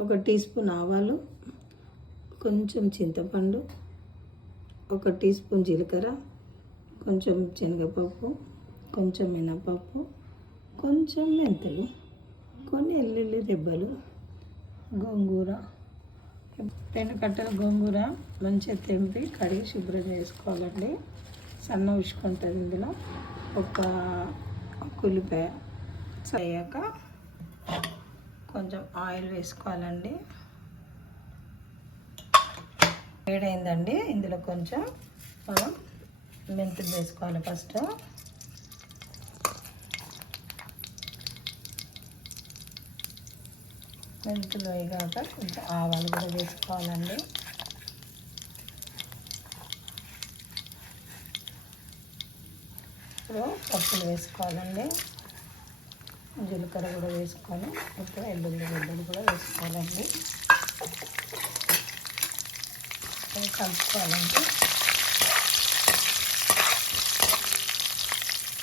ఒక tea spoon ఆవాలు కొంచెం చింతపండు ఒక టీ స్పూన్ జీలకర్ర కొంచెం శనగపప్పు కొంచెం మినపప్పు కొంచెం మెంతులు కొన్ని ఎల్లుల్లి దెబ్బలు గోంగూర. రెండు గోంగూర మంచిగా తెంపి కడిగి శుభ్రం చేసుకోవాలండి. సన్న ఉసుకుంటుంది ఇందులో. ఒక ఒక ఉల్లిపాయ అయ్యాక కొంచెం ఆయిల్ వేసుకోవాలండి. వేడైందండి. ఇందులో కొంచెం మనం మెంతులు వేసుకోవాలి ఫస్ట్. మెంతులు వేగాక కొంచెం ఆవాలు కూడా వేసుకోవాలండి. ఇప్పుడు పప్పులు వేసుకోవాలండి. జీలకర్ర కూడా వేసుకొని ఇప్పుడు ఎల్లుల్లి వెల్లుల్లి కూడా వేసుకోవాలండి. కలుపుకోవాలండి.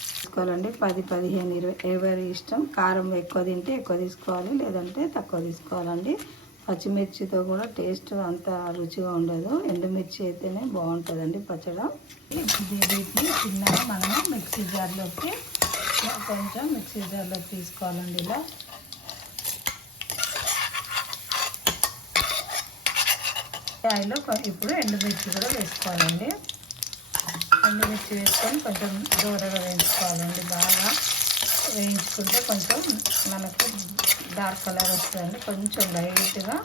తీసుకోవాలండి పది పదిహేను ఇరవై ఎవరి ఇష్టం. కారం ఎక్కువ తింటే ఎక్కువ తీసుకోవాలి లేదంటే తక్కువ తీసుకోవాలండి. పచ్చిమిర్చితో కూడా టేస్ట్ అంత రుచిగా ఉండదు. ఎండుమిర్చి అయితేనే బాగుంటుందండి పచ్చడి. వీటిని చిన్నగా మనము? మిక్సీ జార్లోకి కొంచెం మిక్సీ జార్లో తీసుకోవాలండి ఇలా. ఆయిల్లో ఇప్పుడు ఎండుమిర్చి కూడా వేసుకోవాలండి. ఎండుమిర్చి వేసుకొని కొంచెం దూరగా వేయించుకోవాలండి బాగా. వేయించుకుంటే కొంచెం మనకు డార్క్ కలర్ వస్తుందండి. కొంచెం లైట్గా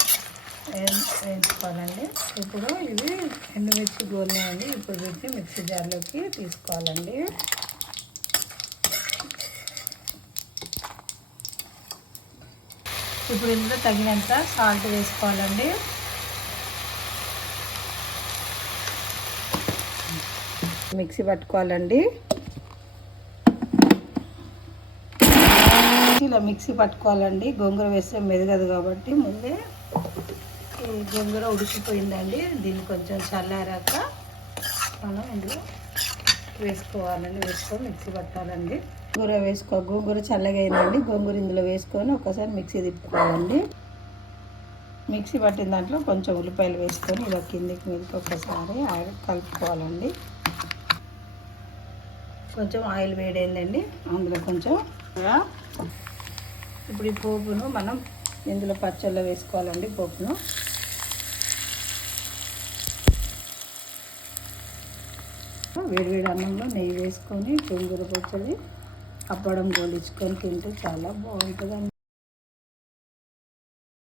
వేయించుకోవాలండి. ఇప్పుడు ఇవి ఎండుమిర్చి గోలినాయండి. ఇప్పుడు వీటిని మిక్సీ జార్లోకి తీసుకోవాలండి. ఇప్పుడు ఇందులో తగినంత సాల్ట్ వేసుకోవాలండి. మిక్సీ పట్టుకోవాలండి. ఇలా మిక్సీ పట్టుకోవాలండి. గోంగూర వేస్తే మెదగదు కాబట్టి ముందే ఈ గోంగూర ఉడికిపోయిందండి. దీన్ని కొంచెం చల్లారాక మనం ఇందులో వేసుకోవాలండి. వేసుకొని మిక్సీ పట్టాలండి. గోంగూర వేసుకో గోంగూర చల్లగా గోంగూర ఇందులో వేసుకొని ఒకసారి మిక్సీ తిప్పుకోవాలండి. మిక్సీ పట్టిన దాంట్లో కొంచెం ఉల్లిపాయలు వేసుకొని ఇలా కిందికి మీదకి ఒకసారి ఆయిల్ కలుపుకోవాలండి. కొంచెం ఆయిల్ వేడైందండి. అందులో కొంచెం ఇప్పుడు ఈ పోపును మనం ఇందులో పచ్చళ్ళలో వేసుకోవాలండి పోపును. వేడివేడి అన్నంలో నెయ్యి వేసుకొని గోంగూర పచ్చడి అప్పడం గోలించుకొని తింటే చాలా బాగుంటుందండి.